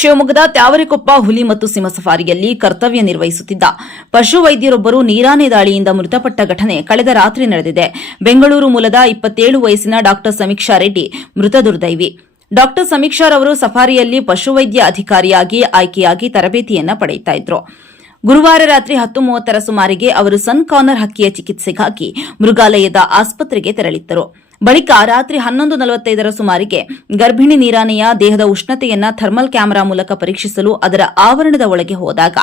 ಶಿವಮೊಗ್ಗದ ತ್ಯಾವರೆಕೊಪ್ಪ ಹುಲಿ ಮತ್ತು ಸಿಂಹ ಸಫಾರಿಯಲ್ಲಿ ಕರ್ತವ್ಯ ನಿರ್ವಹಿಸುತ್ತಿದ್ದ ಪಶು ವೈದ್ಯರೊಬ್ಬರು ನೀರಾನೆ ದಾಳಿಯಿಂದ ಮೃತಪಟ್ಟ ಘಟನೆ ಕಳೆದ ರಾತ್ರಿ ನಡೆದಿದೆ. ಬೆಂಗಳೂರು ಮೂಲದ 27 ವಯಸ್ಸಿನ ಡಾ ಸಮೀಕ್ಷಾ ರೆಡ್ಡಿ ಮೃತ ದುರ್ದೈವಿ. ಡಾ ಸಮೀಕ್ಷಾ ರವರು ಸಫಾರಿಯಲ್ಲಿ ಪಶುವೈದ್ಯ ಅಧಿಕಾರಿಯಾಗಿ ಆಯ್ಕೆಯಾಗಿ ತರಬೇತಿಯನ್ನು ಪಡೆಯುತ್ತಿದ್ದರು. ಗುರುವಾರ ರಾತ್ರಿ 10:30ರ ಸುಮಾರಿಗೆ ಅವರು ಸನ್ ಕಾರ್ನರ್ ಹಕ್ಕಿಯ ಚಿಕಿತ್ಸೆಗಾಗಿ ಮೃಗಾಲಯದ ಆಸ್ಪತ್ರೆಗೆ ತೆರಳಿದ್ದರು. ಬಳಿಕ ರಾತ್ರಿ 11:45ರ ಸುಮಾರಿಗೆ ಗರ್ಭಿಣಿ ನೀರಾನೆಯ ದೇಹದ ಉಷ್ಣತೆಯನ್ನ ಥರ್ಮಲ್ ಕ್ಯಾಮೆರಾ ಮೂಲಕ ಪರೀಕ್ಷಿಸಲು ಅದರ ಆವರಣದ ಒಳಗೆ ಹೋದಾಗ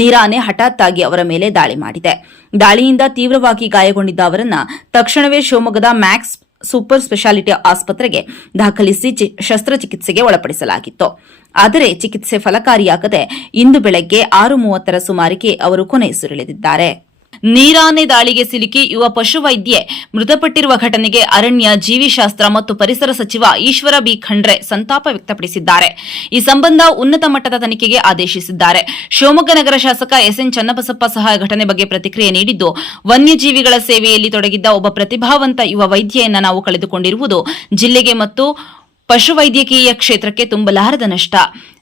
ನೀರಾನೆ ಹಠಾತ್ ಆಗಿ ಅವರ ಮೇಲೆ ದಾಳಿ ಮಾಡಿದೆ. ದಾಳಿಯಿಂದ ತೀವ್ರವಾಗಿ ಗಾಯಗೊಂಡಿದ್ದ ಅವರನ್ನ ತಕ್ಷಣವೇ ಶಿವಮೊಗ್ಗದ ಮ್ಯಾಕ್ಸ್ ಸೂಪರ್ ಸ್ಪೆಷಾಲಿಟಿ ಆಸ್ಪತ್ರೆಗೆ ದಾಖಲಿಸಿ ಶಸ್ತ್ರಚಿಕಿತ್ಸೆಗೆ ಒಳಪಡಿಸಲಾಗಿತ್ತು. ಆದರೆ ಚಿಕಿತ್ಸೆ ಫಲಕಾರಿಯಾಗದೆ ಇಂದು ಬೆಳಗ್ಗೆ 6:30ರ ಸುಮಾರಿಗೆ ಅವರು ಕೊನೆಯುಸಿರೆಳೆದಿದ್ದಾರೆ. ನೀರಾನೆ ದಾಳಿಗೆ ಸಿಲುಕಿ ಯುವ ಪಶುವೈದ್ಯೆ ಮೃತಪಟ್ಟಿರುವ ಘಟನೆಗೆ ಅರಣ್ಯ, ಜೀವಿಶಾಸ್ತ್ರ ಮತ್ತು ಪರಿಸರ ಸಚಿವ ಈಶ್ವರ ಬಿ ಖಂಡ್ರೆ ಸಂತಾಪ ವ್ಯಕ್ತಪಡಿಸಿದ್ದಾರೆ. ಈ ಸಂಬಂಧ ಉನ್ನತ ಮಟ್ಟದ ತನಿಖೆಗೆ ಆದೇಶಿಸಿದ್ದಾರೆ. ಶಿವಮೊಗ್ಗ ನಗರ ಶಾಸಕ ಎಸ್ಎನ್ ಚನ್ನಬಸಪ್ಪ ಸಹ ಘಟನೆ ಬಗ್ಗೆ ಪ್ರತಿಕ್ರಿಯೆ ನೀಡಿದ್ದು, ವನ್ಯಜೀವಿಗಳ ಸೇವೆಯಲ್ಲಿ ತೊಡಗಿದ್ದ ಒಬ್ಬ ಪ್ರತಿಭಾವಂತ ಯುವ ವೈದ್ಯೆಯನ್ನ ನಾವು ಕಳೆದುಕೊಂಡಿರುವುದು ಜಿಲ್ಲೆಗೆ ಮತ್ತು ಪಶುವೈದ್ಯಕೀಯ ಕ್ಷೇತ್ರಕ್ಕೆ ತುಂಬಲಾರದ ನಷ್ಟ.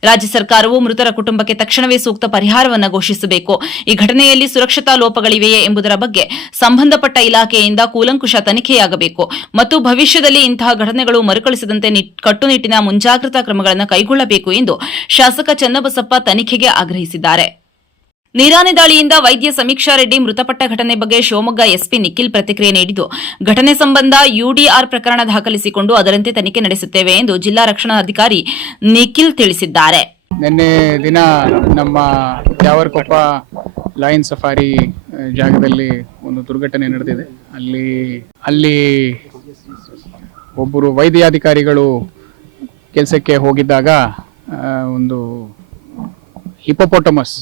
ರಾಜ್ಯ ಸರ್ಕಾರವು ಮೃತರ ಕುಟುಂಬಕ್ಕೆ ತಕ್ಷಣವೇ ಸೂಕ್ತ ಪರಿಹಾರವನ್ನು ಘೋಷಿಸಬೇಕು. ಈ ಘಟನೆಯಲ್ಲಿ ಸುರಕ್ಷತಾ ಲೋಪಗಳಿವೆಯೇ ಎಂಬುದರ ಬಗ್ಗೆ ಸಂಬಂಧಪಟ್ಟ ಇಲಾಖೆಯಿಂದ ಕೂಲಂಕುಷ ತನಿಖೆಯಾಗಬೇಕು ಮತ್ತು ಭವಿಷ್ಯದಲ್ಲಿ ಇಂತಹ ಘಟನೆಗಳು ಮರುಕಳಿಸದಂತೆ ಕಟ್ಟುನಿಟ್ಟಿನ ಮುಂಜಾಗ್ರತಾ ಕ್ರಮಗಳನ್ನು ಕೈಗೊಳ್ಳಬೇಕು ಎಂದು ಶಾಸಕ ಚನ್ನಬಸಪ್ಪ ತನಿಖೆಗೆ ಆಗ್ರಹಿಸಿದ್ದಾರೆ. ನೀರಾನೆ ದಾಳಿಯಿಂದ ವೈದ್ಯ ಸಮೀಕ್ಷಾ ರೆಡ್ಡಿ ಮೃತಪಟ್ಟ ಘಟನೆ ಬಗ್ಗೆ ಶಿವಮೊಗ್ಗ ಎಸ್ಪಿ ನಿಖಿಲ್ ಪ್ರತಿಕ್ರಿಯೆ ನೀಡಿದ್ದು, ಘಟನೆ ಸಂಬಂಧ ಯುಡಿಆರ್ ಪ್ರಕರಣ ದಾಖಲಿಸಿಕೊಂಡು ಅದರಂತೆ ತನಿಖೆ ನಡೆಸುತ್ತೇವೆ ಎಂದು ಜಿಲ್ಲಾ ರಕ್ಷಣಾಧಿಕಾರಿ ನಿಖಿಲ್ ತಿಳಿಸಿದ್ದಾರೆ. ನಿನ್ನೆ ದಿನ ನಮ್ಮ ತ್ಯಾವರೆಕೊಪ್ಪ ಲಯನ್ ಸಫಾರಿ ಜಾಗದಲ್ಲಿ ಒಂದು ದುರ್ಘಟನೆ ನಡೆದಿದೆ. ಅಲ್ಲಿ ಒಬ್ಬರು ವೈದ್ಯಾಧಿಕಾರಿಗಳು ಕೆಲಸಕ್ಕೆ ಹೋಗಿದ್ದಾಗ ಒಂದು ಹಿಪೋಪೊಟಮಸ್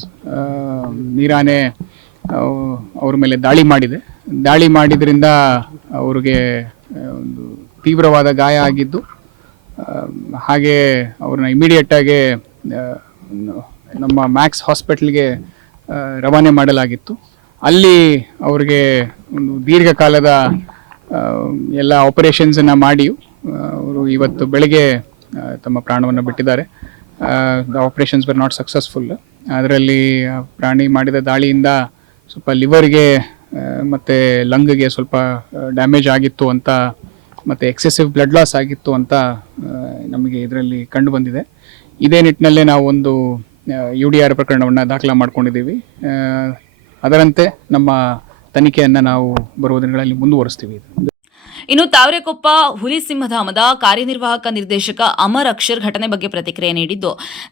ನೀರಾನೆ ಅವ್ರ ಮೇಲೆ ದಾಳಿ ಮಾಡಿದ್ರಿಂದ ಅವ್ರಿಗೆ ಒಂದು ತೀವ್ರವಾದ ಗಾಯ ಆಗಿದ್ದು, ಹಾಗೆ ಅವ್ರನ್ನ ಇಮಿಡಿಯೇಟ್ ಆಗಿ ನಮ್ಮ ಮ್ಯಾಕ್ಸ್ ಹಾಸ್ಪಿಟಲ್ಗೆ ರವಾನೆ ಮಾಡಲಾಗಿತ್ತು. ಅಲ್ಲಿ ಅವ್ರಿಗೆ ಒಂದು ದೀರ್ಘಕಾಲದ ಎಲ್ಲ ಆಪರೇಷನ್ಸನ್ನು ಮಾಡಿ ಅವರು ಇವತ್ತು ಬೆಳಗ್ಗೆ ತಮ್ಮ ಪ್ರಾಣವನ್ನು ಬಿಟ್ಟಿದ್ದಾರೆ. The operations were not successful. ಅದರಲ್ಲಿ ಪ್ರಾಣಿ ಮಾಡಿದ ದಾಳಿಯಿಂದ ಸ್ವಲ್ಪ ಲಿವರ್ಗೆ ಮತ್ತು ಲಂಗ್ಗೆ ಸ್ವಲ್ಪ ಡ್ಯಾಮೇಜ್ ಆಗಿತ್ತು ಅಂತ, ಮತ್ತು ಎಕ್ಸೆಸಿವ್ ಬ್ಲಡ್ ಲಾಸ್ ಆಗಿತ್ತು ಅಂತ ನಮಗೆ ಇದರಲ್ಲಿ ಕಂಡು ಬಂದಿದೆ. ಇದೇ ನಿಟ್ಟಿನಲ್ಲೇ ನಾವು ಒಂದು UDR ಪ್ರಕರಣವನ್ನು ದಾಖಲೆ ಮಾಡ್ಕೊಂಡಿದ್ದೀವಿ. ಅದರಂತೆ ನಮ್ಮ ತನಿಖೆಯನ್ನು ನಾವು ಬರುವ ದಿನಗಳಲ್ಲಿ ಮುಂದುವರಿಸ್ತೀವಿ. ಇನ್ನು ತಾವರೆಕೊಪ್ಪ ಹುಲಿ ಸಿಂಹಧಾಮದ ಕಾರ್ಯನಿರ್ವಾಹಕ ನಿರ್ದೇಶಕ ಅಮರ್ ಅಕ್ಷರ್ ಘಟನೆ ಬಗ್ಗೆ ಪ್ರತಿಕ್ರಿಯೆ ನೀಡಿದ್ದು,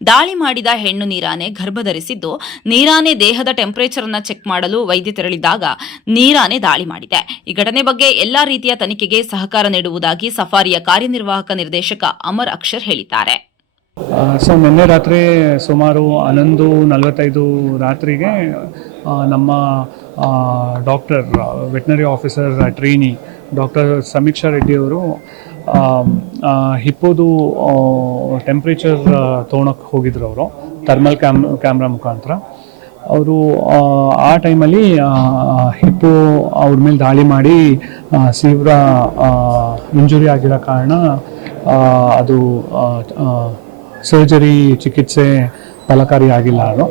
ದಾಳಿ ಮಾಡಿದ ಹೆಣ್ಣು ನೀರಾನೆ ಗರ್ಭಧರಿಸಿದ್ದು, ನೀರಾನೆ ದೇಹದ ಟೆಂಪರೇಚರ್ ಅನ್ನು ಚೆಕ್ ಮಾಡಲು ವೈದ್ಯ ತೆರಳಿದಾಗ ನೀರಾನೆ ದಾಳಿ ಮಾಡಿದೆ. ಈ ಘಟನೆ ಬಗ್ಗೆ ಎಲ್ಲಾ ರೀತಿಯ ತನಿಖೆಗೆ ಸಹಕಾರ ನೀಡುವುದಾಗಿ ಸಫಾರಿಯ ಕಾರ್ಯನಿರ್ವಾಹಕ ನಿರ್ದೇಶಕ ಅಮರ್ ಅಕ್ಷರ್ ಹೇಳಿದ್ದಾರೆ. ನಿನ್ನೆ ರಾತ್ರಿ ಸುಮಾರು 11:45 ರಾತ್ರಿಗೆ ನಮ್ಮ doctor veterinary officer trainee doctor ಸಮೀಕ್ಷಾ ರೆಡ್ಡಿ ಅವರು ಹಿಪ್ಪೋದು ಟೆಂಪ್ರೇಚರ್ ತೊಗೊಳಕ್ಕೆ ಹೋಗಿದ್ರು. ಅವರು ಥರ್ಮಲ್ ಕ್ಯಾಮ್ರಾ ಮುಖಾಂತರ ಅವರು ಆ ಟೈಮಲ್ಲಿ ಹಿಪ್ಪೋ ಅವ್ರ ಮೇಲೆ ದಾಳಿ ಮಾಡಿ ತೀವ್ರ ಇಂಜುರಿ ಆಗಿರೋ ಕಾರಣ ಅದು ಸರ್ಜರಿ ಚಿಕಿತ್ಸೆ ಫಲಕಾರಿ ಆಗಿಲ್ಲ. ಅದು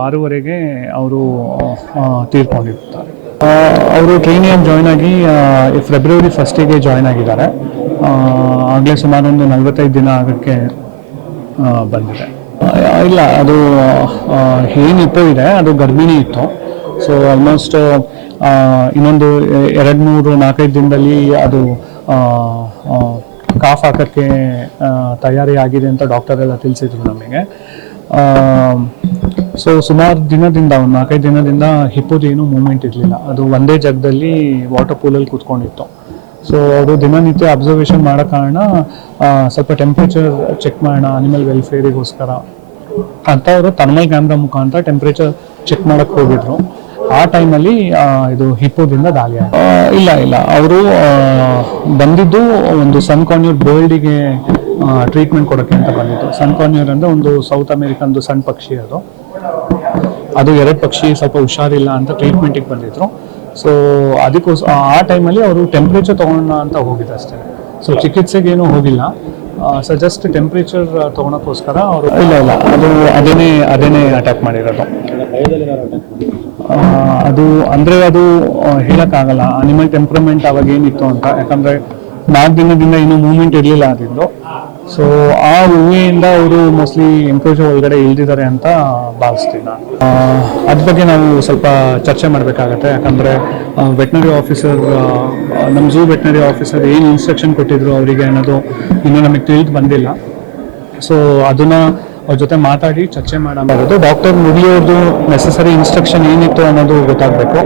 6:15ಗೆ ಅವರು ತೀರ್ಕೊಂಡಿರ್ತಾರೆ. ಅವರು ಟ್ರೈನಿಂಗ್ ಜಾಯ್ನ್ ಆಗಿ ಫೆಬ್ರವರಿ 1ಗೆ ಜಾಯ್ನ್ ಆಗಿದ್ದಾರೆ. ಆಗಲೇ ಸುಮಾರು ಒಂದು 45 ದಿನ ಆಗೋಕ್ಕೆ ಬಂದಿದೆ. ಇಲ್ಲ, ಅದು ಏನು ಇಪ್ಪೋ ಇದೆ, ಅದು ಗರ್ಭಿಣಿ ಇತ್ತು. ಸೊ ಆಲ್ಮೋಸ್ಟ್ ಇನ್ನೊಂದು 2-3-4 ದಿನದಲ್ಲಿ ಅದು ಕಾಫ್ ಹಾಕೋಕ್ಕೆ ತಯಾರಿ ಆಗಿದೆ ಅಂತ ಡಾಕ್ಟರ್ ಎಲ್ಲ ತಿಳಿಸಿದ್ರು ನಮಗೆ. ಸೊ ಸುಮಾರು ದಿನದಿಂದ, ಒಂದು 4-5 ದಿನದಿಂದ ಹಿಪ್ಪೋದು ಏನೂ ಮೂವ್ಮೆಂಟ್ ಇರಲಿಲ್ಲ. ಅದು ಒಂದೇ ಜಾಗದಲ್ಲಿ ವಾಟರ್ ಪೂಲಲ್ಲಿ ಕೂತ್ಕೊಂಡಿತ್ತು. ಸೊ ಅವರು ದಿನನಿತ್ಯ ಅಬ್ಸರ್ವೇಷನ್ ಮಾಡೋ ಕಾರಣ ಸ್ವಲ್ಪ ಟೆಂಪ್ರೇಚರ್ ಚೆಕ್ ಮಾಡೋಣ ಅನಿಮಲ್ ವೆಲ್ಫೇರಿಗೋಸ್ಕರ ಅಂತ ಅವರು ಥರ್ಮಲ್ ಕ್ಯಾಮ್ರಾ ಮುಖಾಂತರ ಟೆಂಪ್ರೇಚರ್ ಚೆಕ್ ಮಾಡೋಕ್ಕೆ ಹೋಗಿದ್ರು. ಆ ಟೈಮಲ್ಲಿ ಇದು ಹಿಪ್ಪೋದಿಂದ ದಾಳಿ ಇಲ್ಲ ಅವರು ಬಂದಿದ್ದು ಒಂದು ಸನ್ ಕಾರ್ನ್ಯೂರ್ ಬರ್ಡಿಗೆ ಟ್ರೀಟ್ಮೆಂಟ್ ಕೊಡೋಕ್ಕೆ ಅಂತ ಬಂದಿದ್ದು. ಸನ್ ಕಾರ್ನ್ಯೂರ್ ಅಂದರೆ ಒಂದು ಸೌತ್ ಅಮೇರಿಕನ್ದು ಸಣ್ಣ ಪಕ್ಷಿ. ಅದು 2 ಪಕ್ಷಿ ಸ್ವಲ್ಪ ಹುಷಾರಿಲ್ಲ ಅಂತ ಟ್ರೀಟ್ಮೆಂಟಿಗೆ ಬಂದಿದ್ರು. ಸೊ ಅದಕ್ಕೋಸ್ಕರ ಆ ಟೈಮಲ್ಲಿ ಅವರು ಟೆಂಪ್ರೇಚರ್ ತೊಗೊಳ್ಳೋಣ ಅಂತ ಹೋಗಿದ್ದು ಅಷ್ಟೇ. ಸೊ ಚಿಕಿತ್ಸೆಗೇನೂ ಹೋಗಿಲ್ಲ. ಜಸ್ಟ್ ಟೆಂಪ್ರೇಚರ್ ತೊಗೊಳಕ್ಕೋಸ್ಕರ ಅವರು ಇಲ್ಲ ಅದೇನೇ ಅಟ್ಯಾಕ್ ಮಾಡಿರೋದು. ಅದು ಅಂದರೆ ಅದು ಹೇಳೋಕ್ಕಾಗಲ್ಲ ಅನಿಮಲ್ ಟೆಂಪ್ರಮೆಂಟ್ ಅವಾಗ ಏನಿತ್ತು ಅಂತ, ಯಾಕಂದರೆ 4 ದಿನದಿಂದ ಇನ್ನೂ ಮೂವ್ಮೆಂಟ್ ಇರಲಿಲ್ಲ ಅದಿದ್ದು. ಸೊ ಆ ಊಹೆಯಿಂದ ಅವರು ಮೋಸ್ಟ್ಲಿ ಎನ್ಕ್ಲೋಜರ್ ಒಳಗಡೆ ಇಳಿದಿದ್ದಾರೆ ಅಂತ ಭಾವಿಸ್ತೀನಿ ನಾನು. ಅದ್ರ ಬಗ್ಗೆ ನಾವು ಸ್ವಲ್ಪ ಚರ್ಚೆ ಮಾಡಬೇಕಾಗತ್ತೆ, ಯಾಕಂದರೆ ವೆಟ್ನರಿ ಆಫೀಸರ್, ನಮ್ಮ ಝೂ ವೆಟ್ನರಿ ಆಫೀಸರ್ ಏನು ಇನ್ಸ್ಟ್ರಕ್ಷನ್ ಕೊಟ್ಟಿದ್ರು ಅವರಿಗೆ ಅನ್ನೋದು ಇನ್ನೂ ನಮಗೆ ತಿಳಿದು ಬಂದಿಲ್ಲ. ಸೊ ಅದನ್ನು ಅವ್ರ ಜೊತೆ ಮಾತಾಡಿ ಚರ್ಚೆ ಮಾಡೋದು. ಡಾಕ್ಟರ್ ಮುರಳಿಯವ್ರದ್ದು ನೆಸೆಸರಿ ಇನ್ಸ್ಟ್ರಕ್ಷನ್ ಏನಿತ್ತು ಅನ್ನೋದು ಗೊತ್ತಾಗಬೇಕು.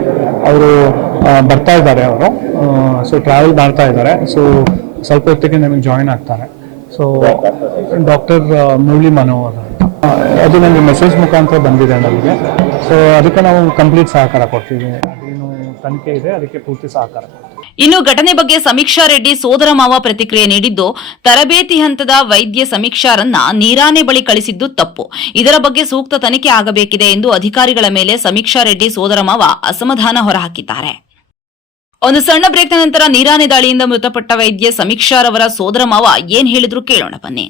ಅವರು ಬರ್ತಾ ಇದ್ದಾರೆ, ಅವರು ಸೊ ಟ್ರಾವೆಲ್ ಮಾಡ್ತಾ ಇದ್ದಾರೆ. ಸೊ ಸ್ವಲ್ಪ ಹೊತ್ತಿಗೆ ನಮಗೆ ಜಾಯಿನ್ ಆಗ್ತಾರೆ. ಸೊ ಡಾಕ್ಟರ್ ಮುರಳಿ ಮನೋಹರ್ ಅಂತ ಅದು ನನಗೆ ಮೆಸೇಜ್ ಮುಖಾಂತರ ಬಂದಿದೆ ನಮಗೆ. ಸೊ ಅದಕ್ಕೆ ನಾವು ಕಂಪ್ಲೀಟ್ ಸಹಕಾರ ಕೊಡ್ತೀವಿ. ಅದೇನು ತನಿಖೆ ಇದೆ ಅದಕ್ಕೆ ಪೂರ್ತಿ ಸಹಕಾರ ಕೊಡ್ತೀವಿ. ಇನ್ನು ಘಟನೆ ಬಗ್ಗೆ ಸಮೀಕ್ಷಾ ರೆಡ್ಡಿ ಸೋದರ ಮಾವ ಪ್ರತಿಕ್ರಿಯೆ ನೀಡಿದ್ದು, ತರಬೇತಿ ಹಂತದ ವೈದ್ಯ ಸಮೀಕ್ಷಾರನ್ನ ನೀರಾನೆ ಬಳಿ ಕಳಿಸಿದ್ದು ತಪ್ಪು. ಇದರ ಬಗ್ಗೆ ಸೂಕ್ತ ತನಿಖೆ ಆಗಬೇಕಿದೆ ಎಂದು ಅಧಿಕಾರಿಗಳ ಮೇಲೆ ಸಮೀಕ್ಷಾ ರೆಡ್ಡಿ ಸೋದರ ಮಾವ ಅಸಮಾಧಾನ ಹೊರಹಾಕಿದ್ದಾರೆ. ಒಂದು ಸಣ್ಣ ಬ್ರೇಕ್ನ ನಂತರ ನೀರಾನೆ ದಾಳಿಯಿಂದ ಮೃತಪಟ್ಟ ವೈದ್ಯ ಸಮೀಕ್ಷಾರವರ ಸೋದರ ಮಾವ ಏನ್ ಹೇಳಿದ್ರು ಕೇಳೋಣ ಬನ್ನಿ.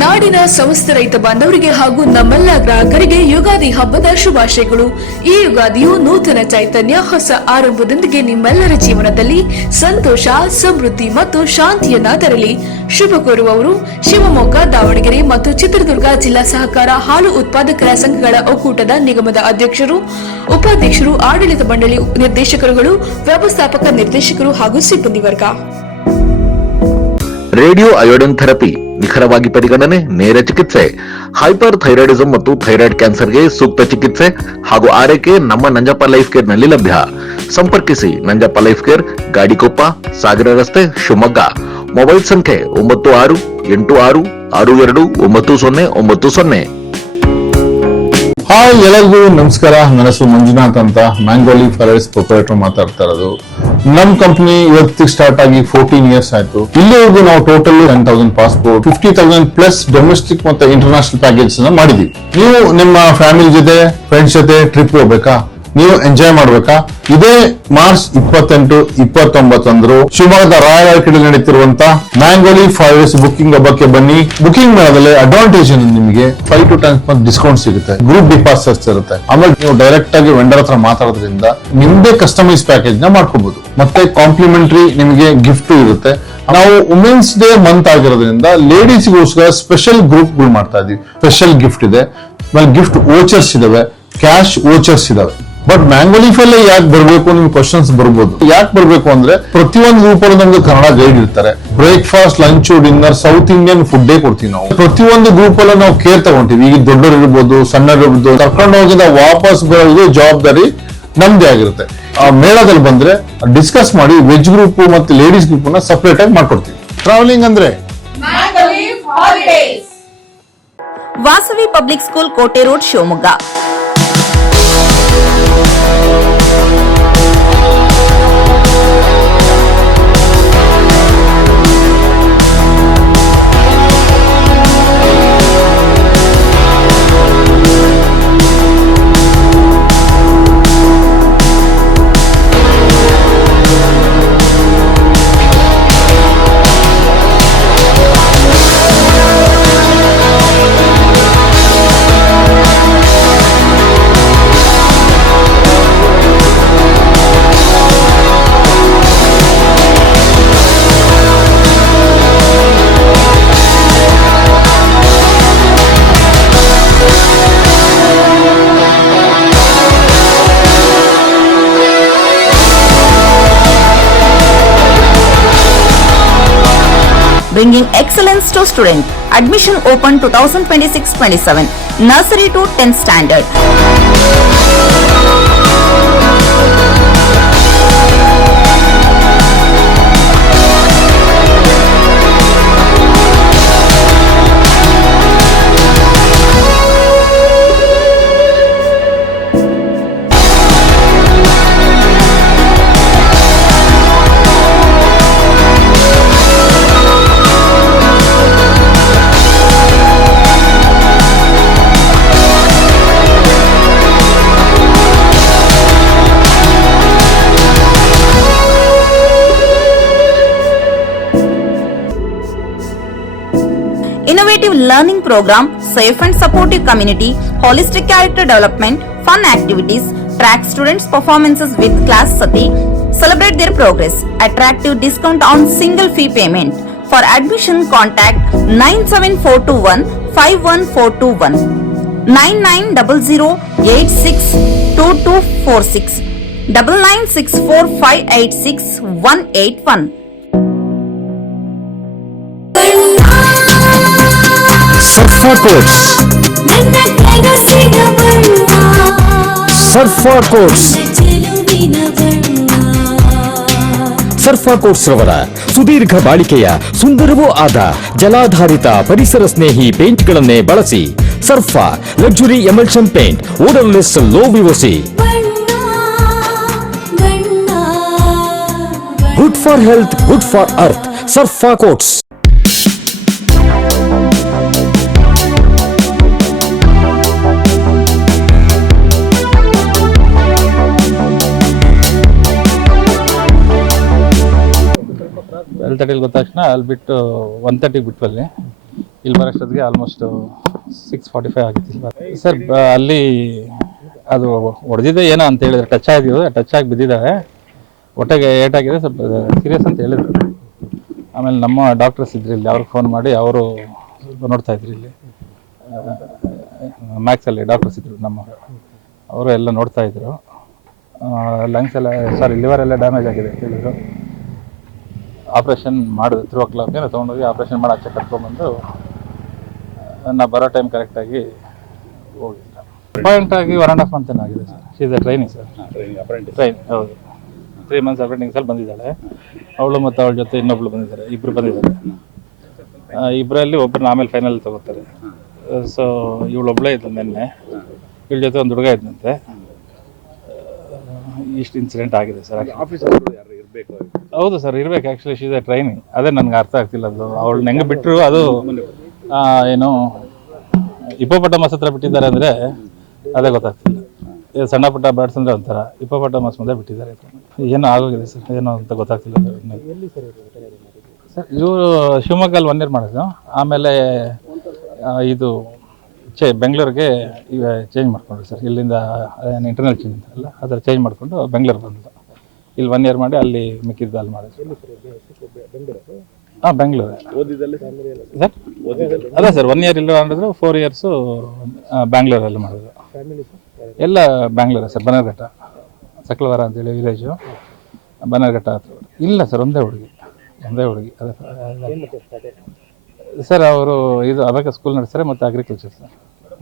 ನಾಡಿನ ಸಮಸ್ತ ರೈತ ಬಾಂಧವರಿಗೆ ಹಾಗೂ ನಮ್ಮೆಲ್ಲ ಗ್ರಾಹಕರಿಗೆ ಯುಗಾದಿ ಹಬ್ಬದ ಶುಭಾಶಯಗಳು. ಈ ಯುಗಾದಿಯು ನೂತನ ಚೈತನ್ಯ, ಹೊಸ ಆರಂಭದೊಂದಿಗೆ ನಿಮ್ಮೆಲ್ಲರ ಜೀವನದಲ್ಲಿ ಸಂತೋಷ, ಸಮೃದ್ಧಿ ಮತ್ತು ಶಾಂತಿಯನ್ನ ತರಲಿ. ಶುಭ ಕೋರುವವರು ಶಿವಮೊಗ್ಗ, ದಾವಣಗೆರೆ ಮತ್ತು ಚಿತ್ರದುರ್ಗ ಜಿಲ್ಲಾ ಸಹಕಾರ ಹಾಲು ಉತ್ಪಾದಕರ ಸಂಘಗಳ ಒಕ್ಕೂಟದ ನಿಗಮದ ಅಧ್ಯಕ್ಷರು, ಉಪಾಧ್ಯಕ್ಷರು, ಆಡಳಿತ ಮಂಡಳಿ ನಿರ್ದೇಶಕರುಗಳು, ವ್ಯವಸ್ಥಾಪಕ ನಿರ್ದೇಶಕರು ಹಾಗೂ ಸಿಬ್ಬಂದಿ ವರ್ಗ. ರೇಡಿಯೋ ಅಯೋಡಿನ್ ಥೆರಪಿ ನಿಖರವಾಗಿ ಪರಿಗಣನೆ, ನೇರ ಚಿಕಿತ್ಸೆ, ಹೈಪರ್ ಥೈರಾಯ್ಡಿಸಂ ಮತ್ತು ಥೈರಾಯ್ಡ್ ಕ್ಯಾನ್ಸರ್ಗೆ ಸೂಕ್ತ ಚಿಕಿತ್ಸೆ ಹಾಗೂ ಆರೈಕೆ ನಮ್ಮ ನಂಜಪ್ಪ ಲೈಫ್ ಕೇರ್ ನಲ್ಲಿ ಲಭ್ಯ. ಸಂಪರ್ಕಿಸಿ ನಂಜಪ್ಪ ಲೈಫ್ ಕೇರ್, ಗಾಡಿಕೊಪ್ಪ, ಸಾಗರ ರಸ್ತೆ, ಶಿವಮೊಗ್ಗ. ಮೊಬೈಲ್ ಸಂಖ್ಯೆ 9686629090. ಹಾಯ್, ಎಲ್ಲರಿಗೂ ನಮಸ್ಕಾರ. ನನ್ನ ಹೆಸರು ಮಂಜುನಾಥ್ ಅಂತ, ಮ್ಯಾಂಗೋ ಲೀಫ್ ಫಾರೆಸ್ಟ್ ಪ್ರೊಪ್ರೈಟರ್ ಮಾತಾಡ್ತಾ ಇರೋದು. ನಮ್ ಕಂಪನಿ ಇವತ್ತಿಗೆ ಸ್ಟಾರ್ಟ್ ಆಗಿ 14 ಇಯರ್ಸ್ ಆಯ್ತು. ಇಲ್ಲಿವರೆಗೂ ನಾವು ಟೋಟಲ್ 10,000 ಪಾಸ್ಪೋರ್ಟ್, 50,000 ಪ್ಲಸ್ ಡೊಮೆಸ್ಟಿಕ್ ಮತ್ತೆ ಇಂಟರ್ನ್ಯಾಷನಲ್ ಪ್ಯಾಕೇಜ್ ಮಾಡಿದೀವಿ. ನೀವು ನಿಮ್ಮ ಫ್ಯಾಮಿಲಿ ಜೊತೆ, ಫ್ರೆಂಡ್ಸ್ ಜೊತೆ ಟ್ರಿಪ್ ಹೋಗ್ಬೇಕಾ, ನೀವು ಎಂಜಾಯ್ ಮಾಡ್ಬೇಕಾ, ಇದೇ ಮಾರ್ಚ್ 28, 29 ಅಂದ್ರು ಶಿವಮೊಗ್ಗದ ರಾಯವಾಡಿಕೆಯಲ್ಲಿ ನಡೀತಿರುವಂತ ಮ್ಯಾಂಗೋ ಲೀಫ್ ಫಾರೆಸ್ಟ್ ಬುಕಿಂಗ್ ಹಬ್ಬಕ್ಕೆ ಬನ್ನಿ. ಬುಕಿಂಗ್ ಮಾಡೋದ್ರಲ್ಲಿ ಅಡ್ವಾಂಟೇಜ್ ನಿಮಗೆ 5 to 10% ಡಿಸ್ಕೌಂಟ್ ಸಿಗುತ್ತೆ, ಗ್ರೂಪ್ ಡಿಪಾಸಿಟ್ಸ್ ಇರುತ್ತೆ. ಆಮೇಲೆ ನೀವು ಡೈರೆಕ್ಟ್ ಆಗಿ ವೆಂಡರ್ ಹತ್ರ ಮಾತಾಡೋದ್ರಿಂದ ನಿಮ್ದೇ ಕಸ್ಟಮೈಸ್ ಪ್ಯಾಕೇಜ್ ನ ಮಾಡ್ಕೋಬಹುದು. ಮತ್ತೆ ಕಾಂಪ್ಲಿಮೆಂಟರಿ ನಿಮಗೆ ಗಿಫ್ಟ್ ಇರುತ್ತೆ. ನಾವು ವುಮೆನ್ಸ್ ಡೇ ಮಂತ್ ಆಗಿರೋದ್ರಿಂದ ಲೇಡೀಸ್ಗೋಸ್ಕರ ಸ್ಪೆಷಲ್ ಗ್ರೂಪ್ ಗಳು ಮಾಡ್ತಾ ಇದೀವಿ. ಸ್ಪೆಷಲ್ ಗಿಫ್ಟ್ ಇದೆ, ಆಮೇಲೆ ಗಿಫ್ಟ್ ವೋಚರ್ಸ್ ಇದಾವೆ, ಕ್ಯಾಶ್ ವೋಚರ್ಸ್ ಇದಾವೆ. ಬಟ್ ಮ್ಯಾಂಗೋ ಲೀಫ್ ಅಲ್ಲೇ ಯಾಕೆ ಬರಬೇಕು, ನಿಮ್ಗೆ ಕ್ವಶನ್ಸ್ ಬರ್ಬೋದು. ಯಾಕೆ ಬರಬೇಕು ಅಂದ್ರೆ ಪ್ರತಿಯೊಂದು ಗ್ರೂಪಲ್ಲಿ ನಮ್ಗೆ ಕನ್ನಡ ಗೈಡ್ ಇರ್ತಾರೆ. Breakfast, lunch, dinner south Indian ಫುಡ್ಡೇ ಕೊಡ್ತೀವಿ ನಾವು. ಪ್ರತಿಯೊಂದು ಗ್ರೂಪ್ ಅಲ್ಲೂ ನಾವು ಕೇರ್ ತಗೊಂತೀವಿ. ಈಗ ದೊಡ್ಡವರು ಇರ್ಬೋದು, ಸಣ್ಣರು ಇರ್ಬೋದು, ಕರ್ಕೊಂಡು ಹೋಗಿದ ವಾಪಸ್ ಬರೋದು ಜವಾಬ್ದಾರಿ ನಮ್ದೇ ಆಗಿರುತ್ತೆ. ಆ ಮೇಳದಲ್ಲಿ ಬಂದ್ರೆ ಡಿಸ್ಕಸ್ ಮಾಡಿ ವೆಜ್ ಗ್ರೂಪ್ ಮತ್ತೆ ಲೇಡೀಸ್ ಗ್ರೂಪ್ ನ ಸಪರೇಟ್ ಆಗಿ ಮಾಡ್ಕೊಡ್ತೀವಿ. ಟ್ರಾವೆಲಿಂಗ್ ಅಂದ್ರೆ ವಾಸವಿ ಪಬ್ಲಿಕ್ ಸ್ಕೂಲ್, ಕೋಟೆ road, Shivamogga. Bringing excellence to student. Admission open 2026-27. Nursery to 10th standard. learning program, safe and supportive community, holistic character development, fun activities, track students' performances with Class Sati, celebrate their progress, attractive discount on single fee payment. For admission, contact 97421 9900862246 9964586181. ಸರ್ಫಾ quotes ಸರ್ಫಾ quotes ಸರ್ಫಾ quotes ರವರ ಸುದೀರ್ಘ ಬಾಳಿಕೆಯ ಸುಂದರವೂ ಆದ ಜಲಾಧಾರಿತ ಪರಿಸರ ಸ್ನೇಹಿ ಪೇಂಟ್ಗಳನ್ನೇ ಬಳಸಿ. Surfa luxury emulsion paint, odourless, low VOC, good for health, good for earth. Surfa coats. Twelve ತರ್ಟಿಲಿ ಗೊತ್ತ ತಕ್ಷಣ ಅಲ್ಲಿ ಬಿಟ್ಟು 1:30 ಬಿಟ್ವಲ್ಲಿ ಇಲ್ಲಿ ಬರೋಷ್ಟೊತ್ತಿಗೆ ಆಲ್ಮೋಸ್ಟ್ 6:45 ಆಗಿತ್ತು ಸರ್. ಅಲ್ಲಿ ಅದು ಹೊಡೆದಿದೆ ಏನೋ ಅಂತ ಹೇಳಿದ್ರೆ ಟಚ್ ಆಗಿ ಬಿದ್ದಿದ್ದಾವೆ, ಹೊಟ್ಟೆಗೆ ಏಟಾಗಿದೆ, ಸ್ವಲ್ಪ ಸೀರಿಯಸ್ ಅಂತ ಹೇಳಿದ್ರು. ಆಮೇಲೆ ನಮ್ಮ ಡಾಕ್ಟರ್ಸ್ ಇದ್ರು ಇಲ್ಲಿ, ಅವ್ರಿಗೆ ಫೋನ್ ಮಾಡಿ ಅವರು ನೋಡ್ತಾ ಇದ್ರು ಇಲ್ಲಿ ಮ್ಯಾಕ್ಸಲ್ಲಿ ಡಾಕ್ಟರ್ಸ್ ಇದ್ರು ನಮ್ಮವರು, ಅವರು ಎಲ್ಲ ನೋಡ್ತಾ ಇದ್ರು. ಲಂಗ್ಸ್ ಎಲ್ಲ ಲಿವರ್ ಎಲ್ಲ ಡ್ಯಾಮೇಜ್ ಆಗಿದೆ ಅಂತ ಹೇಳಿದ್ರು. ಆಪ್ರೇಷನ್ ಮಾಡಿದ್ರು 3 o'clock ತೊಗೊಂಡೋಗಿ ಆಪ್ರೇಷನ್ ಮಾಡಿ ಆಚೆ ಕರ್ಕೊಂಡ್ಬಂದು ನಾ ಬರೋ ಟೈಮ್ ಕರೆಕ್ಟಾಗಿ ಹೋಗಿಲ್ಲ. ಪಾಯಿಂಟಾಗಿ 1.5 month ಆಗಿದೆ sir. She is a training sir, train ಹೌದು. 3 months ಅಪ್ರೆಂಟಿಂಗ್ಸಲ್ಲಿ ಬಂದಿದ್ದಾಳೆ. ಅವಳು ಮತ್ತು ಅವಳ ಜೊತೆ ಇನ್ನೊಬ್ಳು ಬಂದಿದ್ದಾರೆ, ಇಬ್ಬರು ಬಂದಿದ್ದಾರೆ. ಇಬ್ಬರಲ್ಲಿ ಒಬ್ಬರನ್ನ ಆಮೇಲೆ ಫೈನಲ್ ತಗೋತಾರೆ. ಸೊ ಇವಳೊಬ್ಬಳೇ ಇದ್ಲು ನಿನ್ನೆ, ಇವಳ ಜೊತೆ ಒಂದು ಹುಡುಗ ಇದ್ದಂತೆ. ಇಷ್ಟು ಇನ್ಸಿಡೆಂಟ್ ಆಗಿದೆ ಸರ್. ಹೌದು ಸರ್, ಇರ್ಬೇಕು actually. She is a training. ಅದೇ ನನಗೆ ಅರ್ಥ ಆಗ್ತಿಲ್ಲ, ಅದು ಅವಳನ್ನ ಹೆಂಗೆ ಬಿಟ್ಟರು. ಅದು ಏನು ಹಿಪ್ಪೋಪಟಮಸ್ ಹತ್ರ ಬಿಟ್ಟಿದ್ದಾರೆ ಅಂದರೆ ಅದೇ ಗೊತ್ತಾಗ್ತಿಲ್ಲ. ಸಣ್ಣ ಪುಟ್ಟ ಬರ್ಡ್ಸ್ ಅಂದರೆ ಒಂಥರ, ಹಿಪ್ಪೋಪಟಮಸ್ ಮುಂದೆ ಬಿಟ್ಟಿದ್ದಾರೆ. ಏನೋ ಆಗೋಗಿದೆ ಸರ್, ಏನೋ ಅಂತ ಗೊತ್ತಾಗ್ತಿಲ್ಲ ಸರ್. ಇವರು ಶಿವಮೊಗ್ಗಲ್ಲಿ 1 year ಮಾಡಿದ್ರು. ಆಮೇಲೆ ಇದು ಬೆಂಗಳೂರಿಗೆ ಈಗ ಚೇಂಜ್ ಮಾಡ್ಕೊಂಡ್ರು ಸರ್. ಇಲ್ಲಿಂದ ಇಂಟರ್ನಲ್ ಚೇಂಜ್ ಅಲ್ಲ, ಅದರ ಚೇಂಜ್ ಮಾಡಿಕೊಂಡು ಬೆಂಗಳೂರು ಬಂದು ಇಲ್ಲಿ 1 year ಮಾಡಿ ಅಲ್ಲಿ ಮಿಕ್ಕಿದ್ದು ಅಲ್ಲಿ ಮಾಡಿದ್ರು. ಹಾಂ, ಬೆಂಗಳೂರು ಸರ್. ಅಲ್ಲ ಸರ್, 1 year ಇಲ್ಲ ಮಾಡಿದ್ರು, 4 years ಬ್ಯಾಂಗ್ಳೂರಲ್ಲಿ ಮಾಡಿದ್ರು. ಎಲ್ಲ ಬ್ಯಾಂಗ್ಳೂರ ಸರ್. ಬನ್ನರ್ಘಟ್ಟ, ಸಕಲವಾರ ಅಂತೇಳಿ ವಿಲೇಜು, ಬನ್ನರ್ಘಟ್ಟ ಹತ್ರ. ಇಲ್ಲ ಸರ್, ಒಂದೇ ಹುಡುಗಿ. ಅದೇ ಸರ್. ಅವರು ಇದು ಅಬಾಕಸ್ ಸ್ಕೂಲ್ ನಡೆಸ್ತಾರೆ ಮತ್ತು ಅಗ್ರಿಕಲ್ಚರ್ ಸರ್.